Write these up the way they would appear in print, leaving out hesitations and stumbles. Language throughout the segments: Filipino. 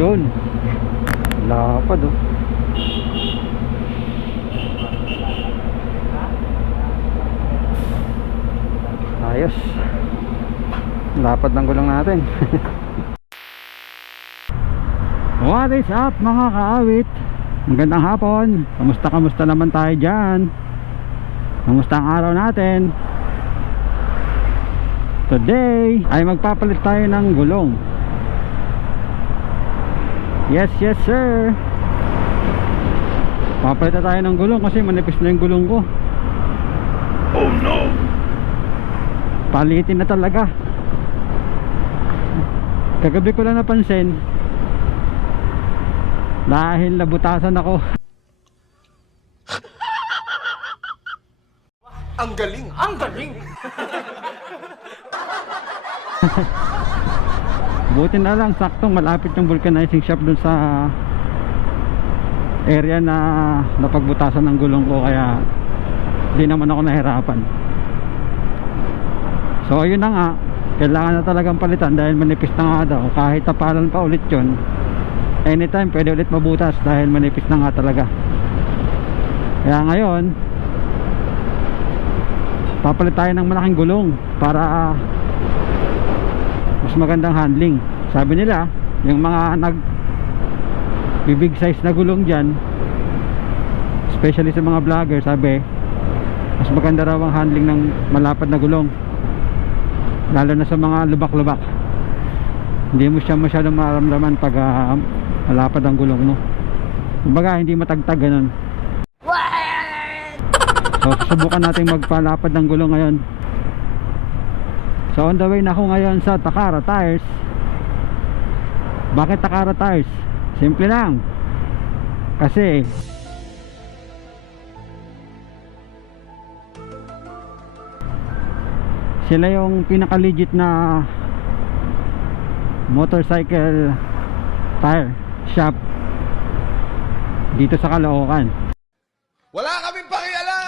Yun. Lapad oh. Ayos. Lapad ng gulong natin. What is up mga kaawit? Magandang hapon. Kamusta naman tayo dyan? Kamusta ang araw natin? Today ay magpapalit tayo ng gulong. Yes sir. Papalit tayo ng gulong kasi manipis na yung gulong ko. Oh no. Palitin na talaga. Kagabi ko lang napansin, dahil nabutasan ako. Ang galing, ang galing. Buti na lang saktong malapit yung vulcanizing shop dun sa area na napagbutasan ng gulong ko, kaya di naman ako nahirapan. So ayun na nga, kailangan na talagang palitan dahil manipis na nga daw. Kahit tapalan pa ulit yun, anytime pwede ulit mabutas dahil manipis na nga talaga. Kaya ngayon papalit tayo ng malaking gulong para mas magandang handling. Sabi nila yung mga big size na gulong dyan, especially sa mga vlogger, sabi mas maganda raw ang handling ng malapad na gulong, lalo na sa mga lubak-lubak. Hindi mo siya masyadong maramdaman pag malapad ang gulong mo. Kumbaga hindi matagtag ganun. So susubukan natin magpalapad ng gulong ngayon. So on the way na ako ngayon sa Takara Tires. Bakit Takara Tires? Simple lang, kasi sila yung pinaka legit na motorcycle tire shop dito sa Caloocan. Wala kaming pakialam.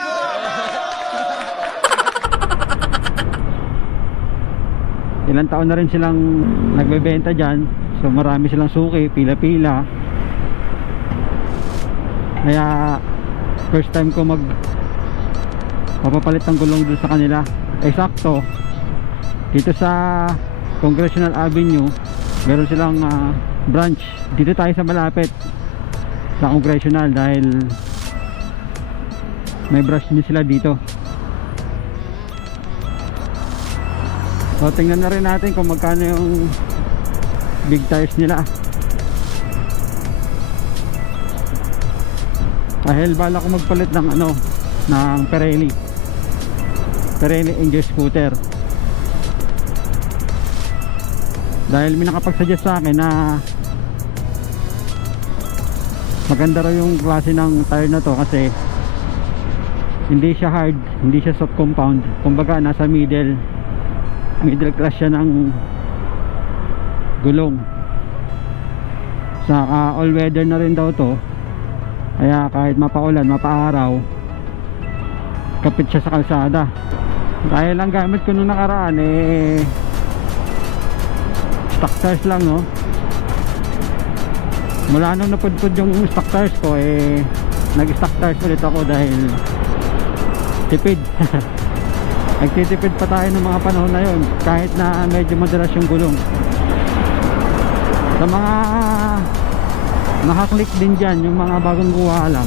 Ilang taon na rin silang nagbebenta dyan, so marami silang suki, pila-pila. Kaya first time ko papapalit ng gulong dun sa kanila. Sakto dito sa Congressional Avenue meron silang branch. Dito tayo sa malapit sa Congressional dahil may brush din sila dito. So tingnan na rin natin kung magkano yung big tires nila, dahil bala ko magpalit ng ng Pirelli Enjoy scooter, dahil may nakapagsuggest sa akin na maganda raw yung klase ng tire na to kasi hindi siya hard, hindi siya soft compound. Kumbaga nasa middle class siya ng gulong. Saka all weather na rin daw to, kaya kahit mapaulan, mapaaraw, kapit siya sa kalsada. Dahil ang gamit ko nung nakaraan stock tires lang, no? Mula nung napudpud yung stock tires ko, nag-stock tires ulit ako dahil tipid. Nagtitipid pa tayo ng mga panahon na yun, kahit na medyo madalas yung gulong. Sa mga nakaklik din dyan, yung mga bagong kuha lang,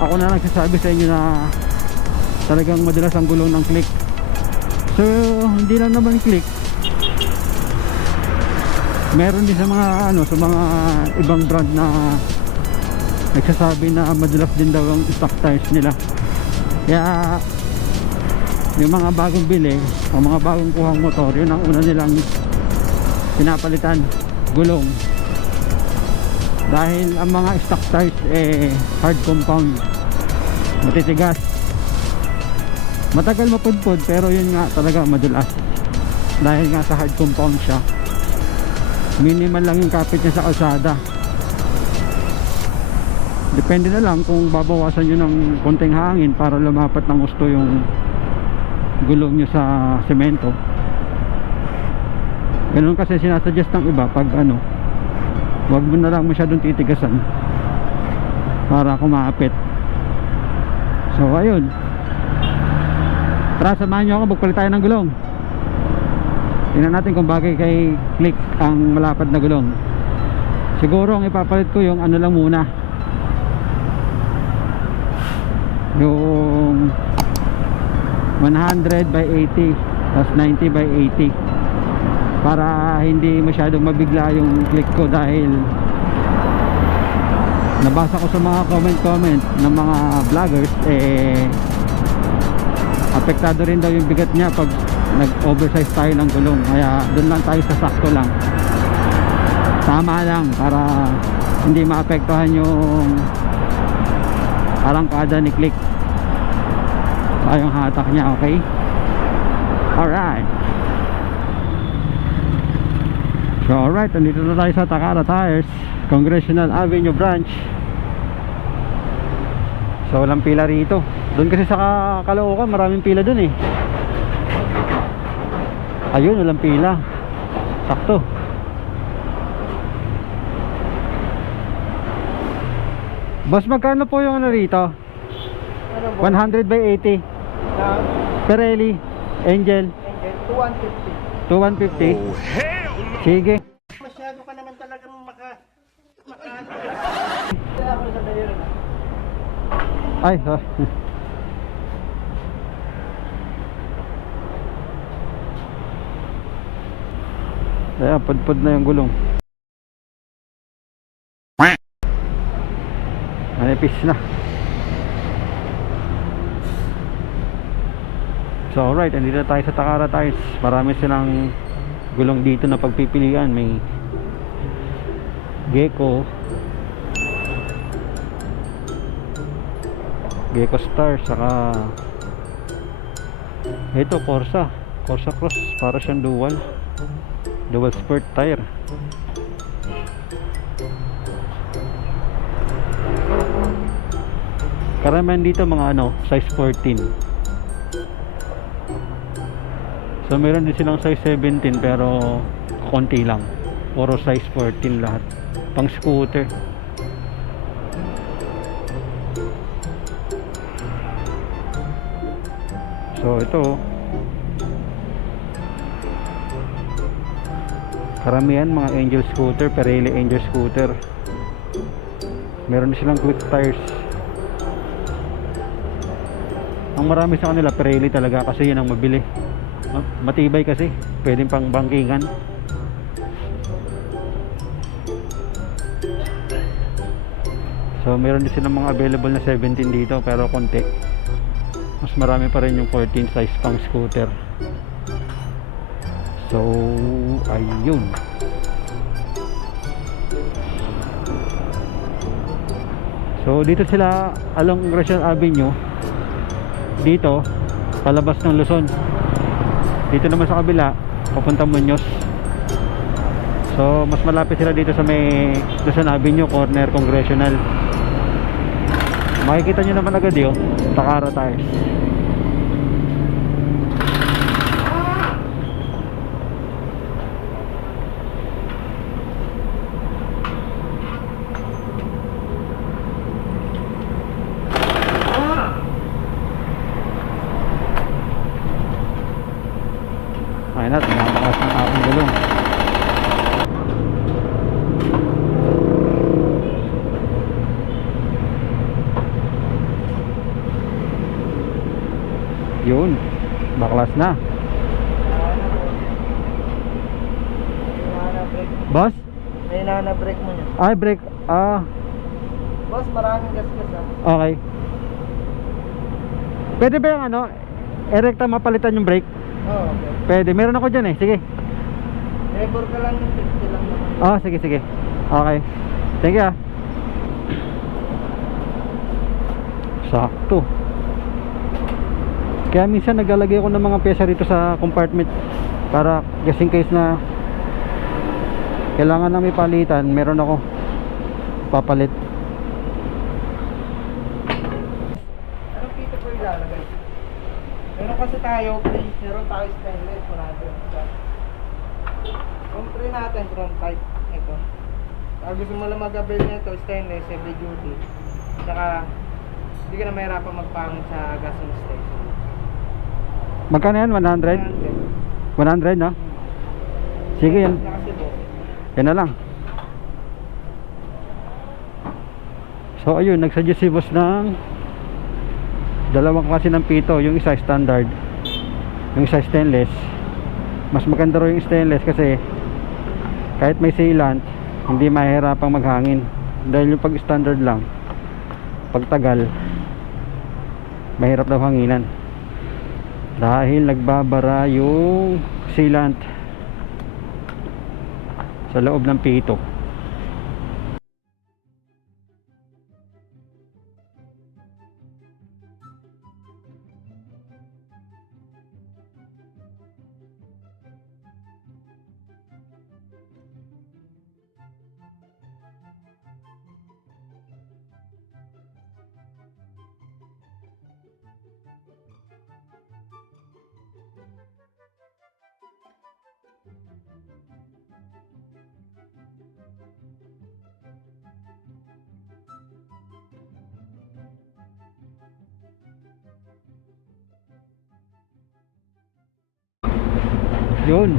ako na nagsasabi sa inyo na talagang madalas ang gulong ng click. So hindi lang naman click, meron din sa mga sa mga ibang brand na nagsasabi na madalas din daw ang stock tires nila. Kaya yung mga bagong bili o mga bagong kuhang motor, yun ang una nilang pinapalitan, gulong. Dahil ang mga stock tires hard compound, matitigas, matagal mapudpud, pero yun nga talaga madulas dahil nga sa hard compound siya. Minimal lang yung kapit niya sa kalsada. Depende na lang kung babawasan nyo ng konting hangin para lumapat ng gusto yung gulong nyo sa semento. Ganun kasi sinasuggest ng iba pag ano, wag mo na lang masyadong titigasan para kumapit. So ayun, tara samahan nyo ako, magpalit tayo ng gulong. Tingnan natin kung bagay kay Click ang malapad na gulong. Siguro ang ipapalit ko yung ano lang muna, yung 100 by 80 tapos 90 by 80 para hindi masyadong mabigla yung Click ko, dahil nabasa ko sa mga comment ng mga vloggers, apektado rin daw yung bigat niya pag nag-oversize tayo ng gulong. Kaya doon lang tayo sa sakto lang, tama lang, para hindi maapektuhan yung arangkada ni Click sa yung hatak niya. Okay, alright. So alright, nandito na tayo sa Takara Tires, Congressional Avenue branch. So walang pila rito. Doon kasi sa Caloocan maraming pila doon eh. Ayun, walang pila. Sakto. Boss, magkano po yung ano rito? 100 by 80 Pirelli Angel 250. Oh, hell no! Sige. Masyado ka naman talagang maka Kaya ako sa daliri na. Ay, sorry. Kaya pudpud na yung gulong. Manipis na. So alright, andito na tayo sa Takara Tires. Marami silang gulong dito na pagpipilian. May Gecko, Gecko Star, saka ito Corsa Cross, para siyang dual spurt tire. Karamihan dito mga ano, size 14. So meron din silang size 17 pero konti lang. Puro size 14 lahat. Pang scooter. So ito, karamihan mga Angel scooter, Pirelli Angel scooter. Meron din silang quick tires. Ang marami sa kanila Pirelli talaga kasi yun ang mabili. Matibay kasi, pwedeng pang bangkingan. So meron din silang mga available na 17 dito pero konti. Mas marami pa rin yung 14 size pang scooter. So ayun. So dito sila along Congressional Avenue, dito palabas ng Luzon. Dito naman sa kabila papunta Muñoz. So mas malapit sila dito sa may Luzon Avenue, corner Congressional. Makikita nyo naman agad yun, Takara Tires. Ayun na, tumatakas ng aking gulong. Yun, baklas na. Boss? May break mo niya. Ay, brake. Boss, maraming gasgas ah. Okay. Pwede ba yung ano, erekta mapalitan yung brake? Oo, okay. Pwede, meron ako dyan eh, sige. Labor ka lang yung 50 lang naman. Sige, sige. Okay. Thank you. Sakto. Kaya minsan naglalagay ako ng mga pyesa rito sa compartment para just in case na kailangan na may palitan, meron ako papalit. Anong pito po ilalagay? Meron kasi tayo, please. Meron tayo stainless. Wala doon. Yung pre natin, front type. Ito. Kaya gusto mo lang mag-avail nito, stainless, heavy duty. Tsaka, hindi ka na mahirapan magpangit sa gasoline station. Magkano yan? 100? 100 no? Sige yan. Nakasibo. Yan na lang. So ayun, nagsuggest si boss ng dalawang klase ng pito. Yung isa standard, yung isa stainless. Mas maganda raw yung stainless kasi kahit may sealant, hindi mahirapang maghangin. Dahil yung pag standard lang, pag tagal, mahirap daw hanginan. Dahil nagbabara yung sealant sa loob ng pito. Yun,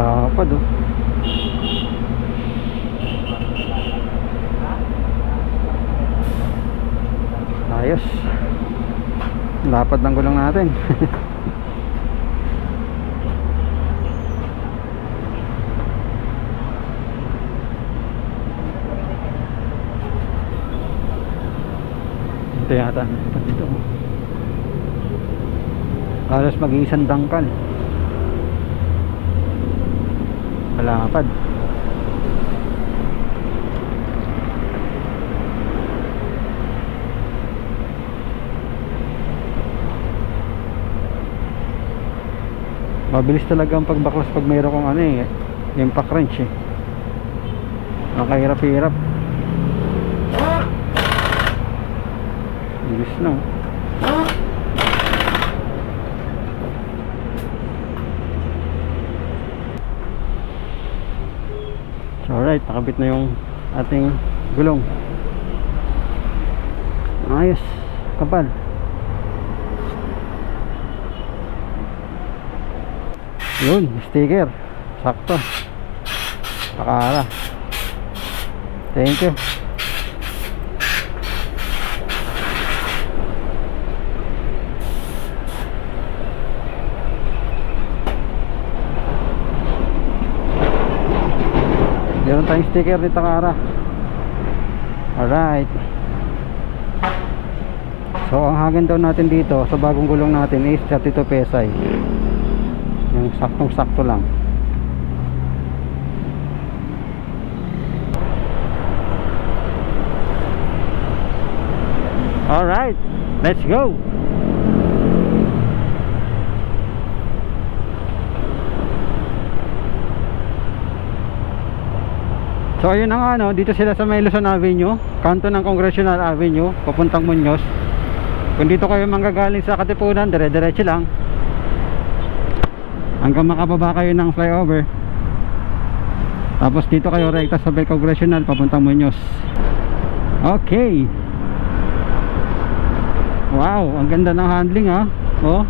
lapad oh. Ayos, lapad ng gulong natin. Ito yata dito, halos mag-iisang dangkal. Malapad. Mabilis talaga ang pagbaklas pag mayroon kong ano eh, impact wrench eh. Nakahirap-hirap. Bilis na oh. Alright, nakabit na yung ating gulong. Ayos, kapal. Yun, sticker. Sakto. Pakara. Thank you. Meron tayong sticker ni Takara. Alright. So ang hagan daw natin dito sa bagong gulong natin is 32 pesay. Yung saktong sakto lang. Alright, let's go. So ayun na nga no, dito sila sa may Luzon Avenue, kanto ng Congressional Avenue, papuntang Muñoz. Kung dito kayo manggagaling sa Katipunan, dire-diretso lang hanggang makababa kayo ng flyover. Tapos dito kayo rekta sa may Congressional papuntang Muñoz. Okay. Wow, ang ganda ng handling ha. Oh.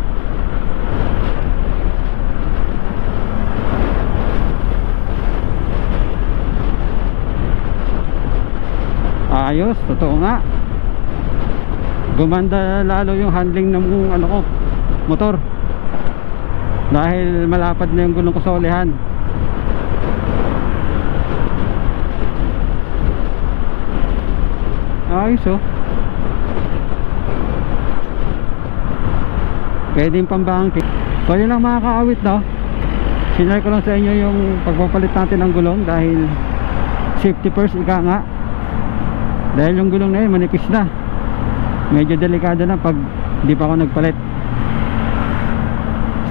Ayos, totoo nga. Gumanda lalo yung handling ng ano ko, motor. Dahil malapad na yung gulong ko sa ulihan. Ayos oh. Pwede yung pambangkit. So yun lang mga kaawit no. Sinare ko lang sa inyo yung pagpapalit natin ng gulong dahil safety first ika nga. Dahil yung gulong na yun manipis na, medyo delikado na pag di pa ako nagpalit.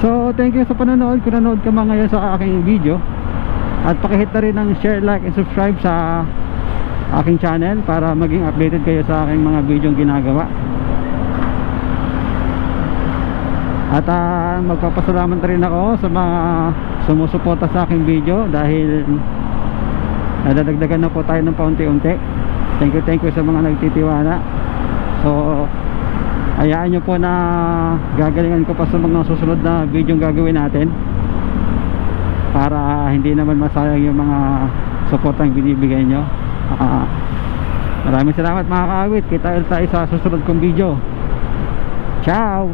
So thank you sa panonood. Kung nanood ka mga ngayon sa aking video, at pakihit na rin ng share, like and subscribe sa aking channel para maging updated kayo sa aking mga video ginagawa. At magpapasalamat rin ako sa mga sumusuporta sa aking video dahil nadadagdagan na po tayo ng paunti-unti. Thank you sa mga nagtitiwala. So hayaan nyo po na gagalingan ko pa sa mga susunod na video yung gagawin natin para hindi naman masayang yung mga suportang binibigay nyo. Maraming salamat mga kaawit. Kita ulit tayo sa susunod kong video. Ciao.